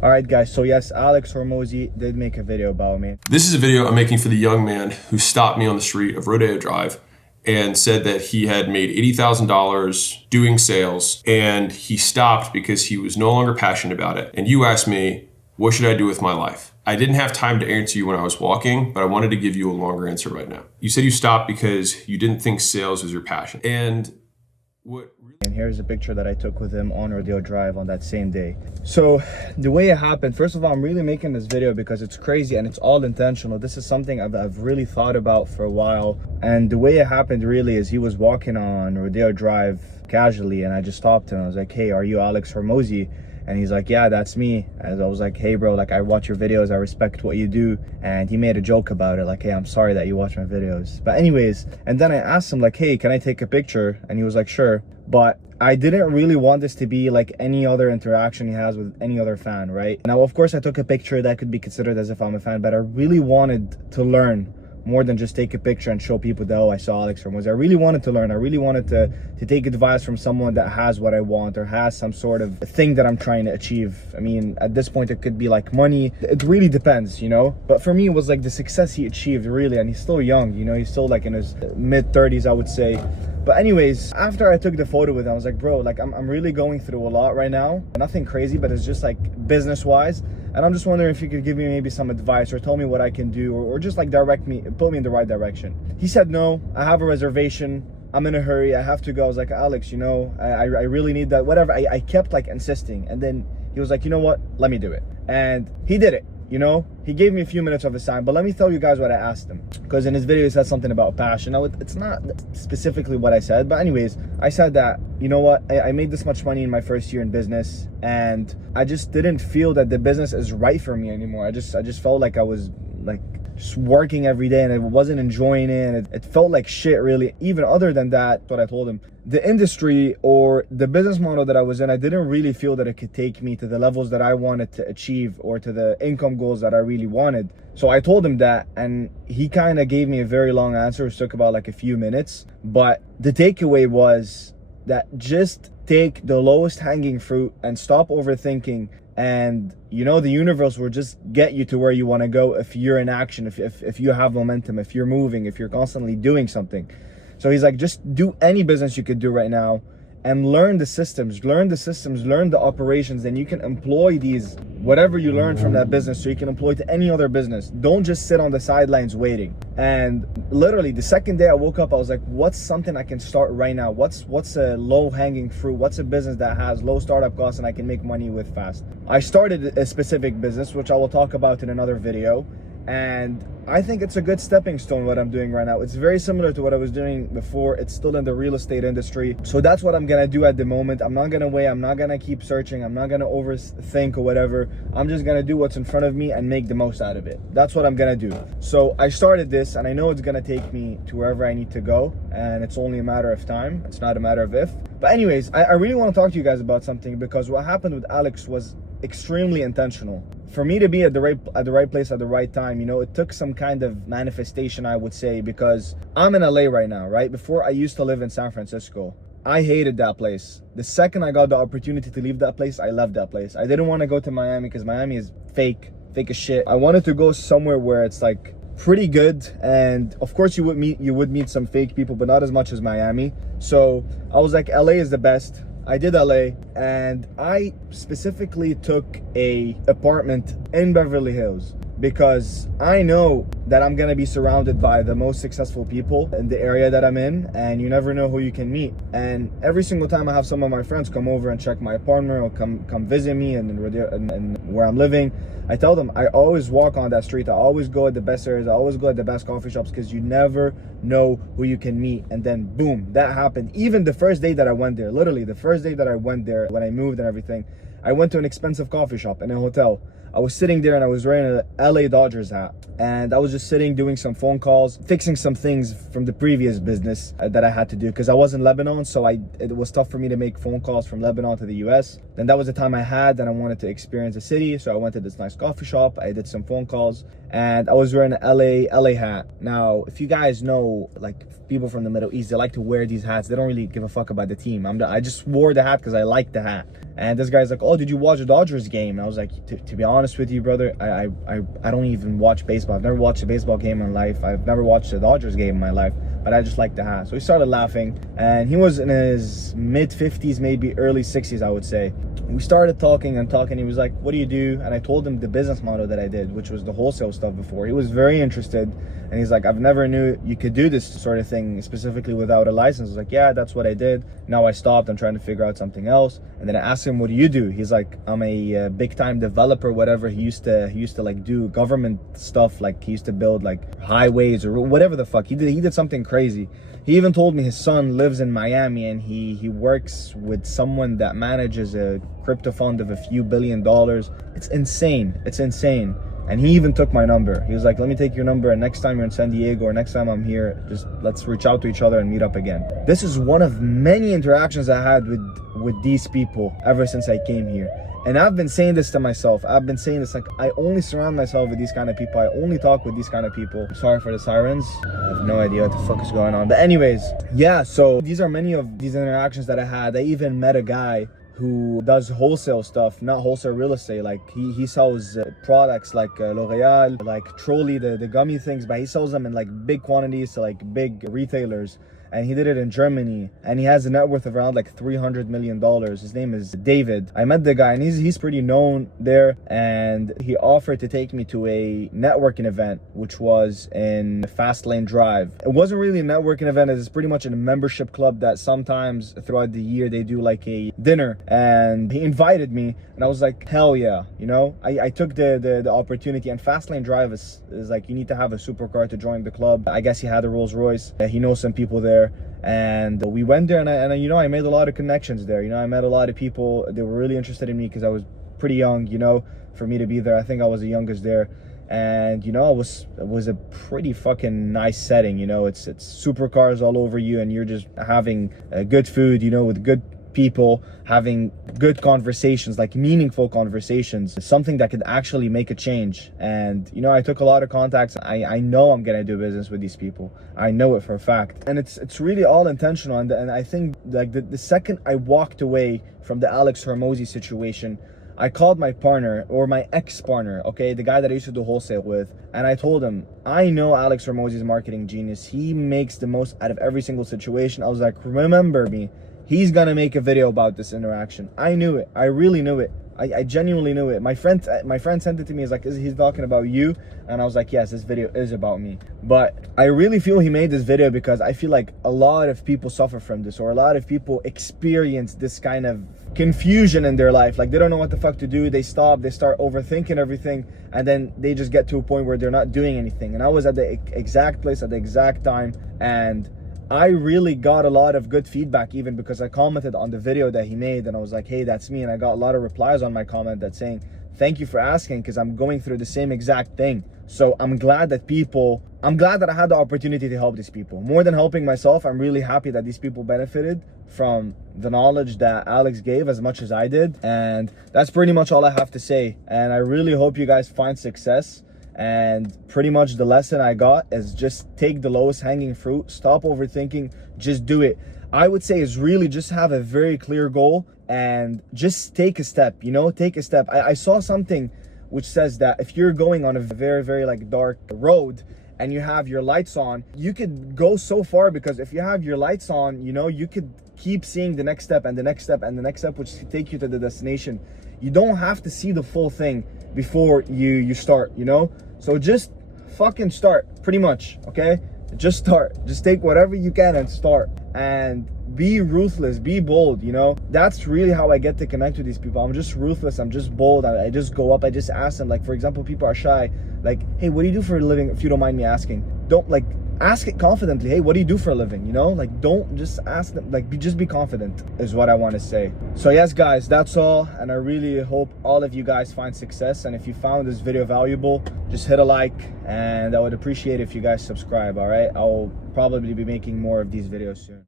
All right, guys. So yes, Alex Hormozi did make a video about me. This is a video I'm making for the young man who stopped me on the street of Rodeo Drive and said that he had made $80,000 doing sales, and he stopped because he was no longer passionate about it. And you asked me, what should I do with my life? I didn't have time to answer you when I was walking, but I wanted to give you a longer answer right now. You said you stopped because you didn't think sales was your passion. And here's a picture that I took with him on Rodeo Drive on that same day. So the way it happened, first of all, I'm really making this video because it's crazy and it's all intentional. This is something I've really thought about for a while. And the way it happened really is he was walking on Rodeo Drive casually, and I just stopped him. I was like, hey, are you Alex Hormozi? And he's like, yeah, that's me. And I was like, hey bro, like I watch your videos, I respect what you do. And he made a joke about it, like, hey, I'm sorry that you watch my videos. But anyways, and then I asked him like, hey, can I take a picture? And he was like, sure. But I didn't really want this to be like any other interaction he has with any other fan, right? Now, of course, I took a picture that could be considered as if I'm a fan, but I really wanted to learn more than just take a picture and show people that, oh, I saw Alex Hormozi. I really wanted to learn. I really wanted to take advice from someone that has what I want or has some sort of thing that I'm trying to achieve. I mean, at this point, it could be like money. It really depends, you know? But for me, it was like the success he achieved, really. And he's still young, you know? He's still like in his mid-30s, I would say. But anyways, after I took the photo with him, I was like, bro, like I'm really going through a lot right now. Nothing crazy, but it's just like business-wise. And I'm just wondering if you could give me maybe some advice or tell me what I can do, or just like direct me, put me in the right direction. He said, no, I have a reservation. I'm in a hurry. I have to go. I was like, Alex, you know, I really need that, whatever. I kept like insisting. And then he was like, you know what? Let me do it. And he did it. You know, he gave me a few minutes of his time, but let me tell you guys what I asked him, because in his video he said something about passion. Now, it's not specifically what I said, but anyways, I said that, you know what, I made this much money in my first year in business, and I just didn't feel that the business is right for me anymore. I just felt like I was like just working every day and I wasn't enjoying it, and it felt like shit, really. Even other than that, what I told him, the industry or the business model that I was in, I didn't really feel that it could take me to the levels that I wanted to achieve or to the income goals that I really wanted. So I told him that, and he kind of gave me a very long answer, which took about like a few minutes. But the takeaway was that just take the lowest hanging fruit and stop overthinking. And you know, the universe will just get you to where you want to go if you're in action, if you have momentum, if you're moving, if you're constantly doing something. So he's like, just do any business you could do right now and learn the systems, learn the operations, and you can employ these, whatever you learn from that business, so you can employ to any other business. Don't just sit on the sidelines waiting. And literally the second day I woke up, I was like, what's something I can start right now? What's a low hanging fruit? What's a business that has low startup costs and I can make money with fast? I started a specific business, which I will talk about in another video. And I think it's a good stepping stone, what I'm doing right now. It's very similar to what I was doing before. It's still in the real estate industry. So that's what I'm gonna do at the moment. I'm not gonna wait, I'm not gonna keep searching, I'm not gonna overthink or whatever. I'm just gonna do what's in front of me and make the most out of it. That's what I'm gonna do. So I started this, and I know it's gonna take me to wherever I need to go, and it's only a matter of time. It's not a matter of if. But anyways, I really wanna talk to you guys about something, because what happened with Alex was extremely intentional. For me to be at the right place at the right time, you know, it took some kind of manifestation, I would say, because I'm in LA right now, right? Before, I used to live in San Francisco. I hated that place. The second I got the opportunity to leave that place, I left that place. I didn't want to go to Miami because Miami is fake as shit. I wanted to go somewhere where it's like pretty good, and of course you would meet some fake people, but not as much as Miami. So I was like, LA is the best. I did LA, and I specifically took a apartment in Beverly Hills because I know that I'm gonna be surrounded by the most successful people in the area that I'm in, and you never know who you can meet. And every single time I have some of my friends come over and check my apartment or come visit me and where I'm living, I tell them I always walk on that street. I always go at the best areas. I always go at the best coffee shops, because you never know who you can meet. And then boom, that happened. Even the first day that I went there, literally the first day that I went there, when I moved and everything, I went to an expensive coffee shop in a hotel. I was sitting there and I was wearing a LA Dodgers hat, and I was just sitting doing some phone calls, fixing some things from the previous business that I had to do, because I was in Lebanon, so it was tough for me to make phone calls from Lebanon to the US. Then that was the time I had, and I wanted to experience the city, so I went to this nice coffee shop. I did some phone calls, and I was wearing an LA hat. Now, if you guys know, like, people from the Middle East, they like to wear these hats. They don't really give a fuck about the team. I just wore the hat because I like the hat. And this guy's like, oh, did you watch the Dodgers game? And I was like, to be honest with you, brother, I don't even watch baseball. I've never watched a baseball game in my life. I've never watched a Dodgers game in my life, but I just like the hat. So he started laughing, and he was in his mid 50s, maybe early 60s, I would say. We started talking and talking. He was like, what do you do? And I told him the business model that I did, which was the wholesale stuff before. He was very interested, and he's like, I've never knew you could do this sort of thing specifically without a license. I was like, yeah, that's what I did. Now I stopped. I'm trying to figure out something else. And then I asked him, what do you do? He's like, I'm a big time developer, whatever. He used to like do government stuff. Like he used to build like highways or whatever the fuck. He did something crazy. He even told me his son lives in Miami, and he works with someone that manages a crypto fund of a few $1 billion. It's insane. It's insane. And he even took my number. He was like, let me take your number, and next time you're in San Diego or next time I'm here, just let's reach out to each other and meet up again. This is one of many interactions I had with these people ever since I came here. And I've been saying this to myself. I've been saying this, like, I only surround myself with these kind of people. I only talk with these kind of people. Sorry for the sirens. I have no idea what the fuck is going on. But anyways, yeah, so these are many of these interactions that I had. I even met a guy who does wholesale stuff, not wholesale real estate. Like he sells products like L'Oreal, like Trolley, the gummy things, but he sells them in like big quantities to like big retailers. And he did it in Germany, and he has a net worth of around like $300 million. His name is David. I met the guy, and he's pretty known there, and he offered to take me to a networking event, which was in Fast Lane Drive. It wasn't really a networking event. It's pretty much a membership club that sometimes throughout the year they do like a dinner, and he invited me, and I was like, hell yeah, you know. I took the opportunity. And Fast Lane Drive is like, you need to have a supercar to join the club. I guess he had a Rolls Royce. He knows some people there. And we went there, and I you know, I made a lot of connections there. You know, I met a lot of people. They were really interested in me because I was pretty young, you know, for me to be there. I think I was the youngest there. And you know, it was a pretty fucking nice setting. You know, it's supercars all over you, and you're just having good food, you know, with good people, having good conversations, like meaningful conversations, something that could actually make a change. And you know, I took a lot of contacts. I know I'm gonna do business with these people. I know it for a fact, and it's really all intentional. And I think like the second I walked away from the Alex Hormozi situation, I called my partner, or my ex-partner, okay, the guy that I used to do wholesale with, and I told him, I know Alex Hormozi is a marketing genius. He makes the most out of every single situation. I was like, remember me. He's gonna make a video about this interaction. I knew it. I really knew it. I genuinely knew it. My friend sent it to me. He's like, he's talking about you? And I was like, yes, this video is about me. But I really feel he made this video because I feel like a lot of people suffer from this, or a lot of people experience this kind of confusion in their life. Like they don't know what the fuck to do. They stop, they start overthinking everything, and then they just get to a point where they're not doing anything. And I was at the exact place at the exact time, and I really got a lot of good feedback, even because I commented on the video that he made, and I was like, hey, that's me. And I got a lot of replies on my comment that saying, thank you for asking, because I'm going through the same exact thing. So I'm glad that I had the opportunity to help these people. More than helping myself, I'm really happy that these people benefited from the knowledge that Alex gave as much as I did. And that's pretty much all I have to say. And I really hope you guys find success. And pretty much the lesson I got is just take the lowest hanging fruit, stop overthinking, just do it. I would say is really just have a very clear goal and just take a step, you know, take a step. I saw something which says that if you're going on a very, very like dark road and you have your lights on, you could go so far, because if you have your lights on, you know, you could keep seeing the next step and the next step and the next step, which could take you to the destination. You don't have to see the full thing before you start, you know? So just fucking start, pretty much, okay? Just start. Just take whatever you can and start. And be ruthless, be bold, you know? That's really how I get to connect with these people. I'm just ruthless, I'm just bold. I just go up, I just ask them. Like, for example, people are shy. Like, hey, what do you do for a living, if you don't mind me asking? Don't, like, ask it confidently. Hey, what do you do for a living? You know, like, don't just ask them, like, just be confident is what I want to say. So yes, guys, that's all. And I really hope all of you guys find success. And if you found this video valuable, just hit a like, and I would appreciate if you guys subscribe. All right, I'll probably be making more of these videos soon.